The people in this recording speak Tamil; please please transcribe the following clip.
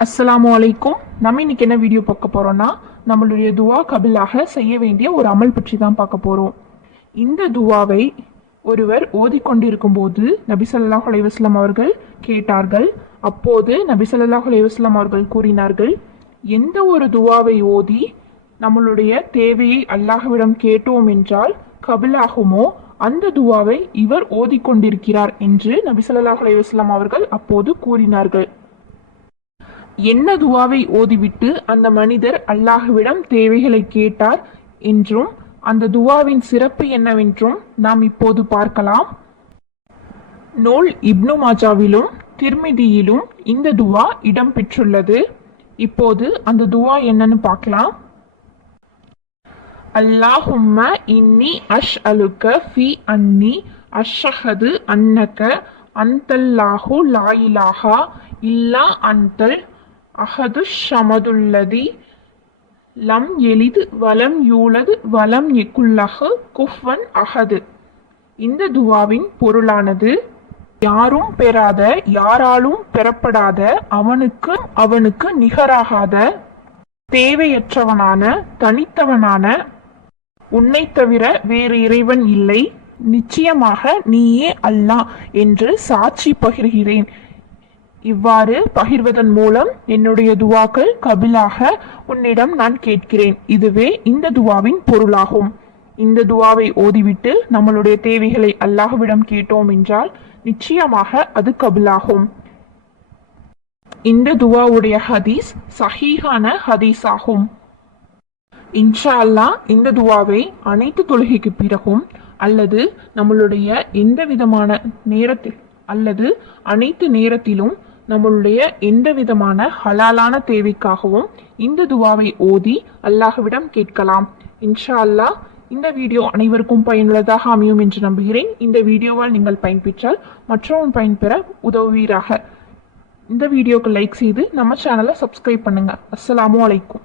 அஸ்ஸலாமு அலைக்கும் நம்ம இன்னைக்கு என்ன வீடியோ பார்க்க போகிறோன்னா நம்மளுடைய துவா கபிலாக செய்ய வேண்டிய ஒரு அமல் பற்றி தான் பார்க்க போகிறோம் இந்த துவாவை ஒருவர் ஓதிக்கொண்டிருக்கும் போது நபிசல்லாஹ் அலைவாஸ்லாம் அவர்கள் கேட்டார்கள். அப்போது நபிசல்லாஹ் அலைவாஸ்லாம் அவர்கள் கூறினார்கள் எந்த ஒரு துவாவை ஓதி நம்மளுடைய தேவையை அல்லாஹ்விடம் கேட்டோம் என்றால் கபிலாகுமோ அந்த துவாவை இவர் ஓதிக்கொண்டிருக்கிறார் என்று நபிசல்லாஹ் அலைவாஸ்லாம் அவர்கள் அப்போது கூறினார்கள். என்ன துவாவை ஓதிவிட்டு அந்த மனிதர் அல்லாஹ்விடம் தேவைகளை கேட்டார் என்றும் அந்த துவாவின் சிறப்பு என்னவென்றும் நாம் இப்போது பார்க்கலாம். நூல் இப்னு மாஜாவிலும் திர்மிதியிலும் இந்த துவா இடம்பெற்றுள்ளது இப்போது அந்த துவா என்னன்னு பார்க்கலாம். அல்லாஹும்ம இன்னி அஷ் அலுக்க ஃபி அன்னி அஷ்ஷஹது அன்னக அந்தல்லாஹு லாயிலாஹா இல்லா அந்தல் அஹது ஷமதுல்லதி லம் எளிது வலம் யூலது வலம் எக்குல்லஹு குஃவன் அஹது. இந்த துவாவின் பொருளானது யாரும் பெறாத யாராலும் பெறப்படாத அவனுக்கு அவனுக்கு நிகராகாத தேவையற்றவனான தனித்தவனான உன்னை தவிர வேறு இறைவன் இல்லை நிச்சயமாக நீயே அல்லாஹ் என்று சாட்சி பகிர்கிறேன். இவ்வாறு பகிர்வதன் மூலம் என்னுடைய துவாக்கள் கபிலாக உன்னிடம் நான் கேட்கிறேன். இதுவே இந்த துவாவின் பொருளாகும். இந்த துவாவை ஓதிவிட்டு நம்மளுடைய தேவைகளை அல்லாஹ்விடம் கேட்டோம் என்றால் நிச்சயமாக அது கபிலாகும். இந்த துவாவுடைய ஹதீஸ் சஹீஹான ஹதீஸ் ஆகும் இன்ஷா அல்லாஹ் இந்த துவாவை அனைத்து தொழுகைக்கு பிறகும் அல்லது நம்மளுடைய எந்த விதமான நேரத்தில் அல்லது அனைத்து நேரத்திலும் நம்மளுடைய எந்த விதமான ஹலாலான தேவைக்காகவும் இந்த துவாவை ஓதி அல்லாஹ்விடம் கேட்கலாம். இன்ஷா அல்லாஹ் இந்த வீடியோ அனைவருக்கும் பயனுள்ளதாக அமையும் என்று நம்புகிறேன். இந்த வீடியோவால் நீங்கள் பயன்பெற்றால் மற்றவன் பயன்பெற உதவுவீராக. இந்த வீடியோக்கு லைக் செய்து நம்ம சேனலை சப்ஸ்கிரைப் பண்ணுங்கள் அஸ்ஸலாமு அலைக்கும்.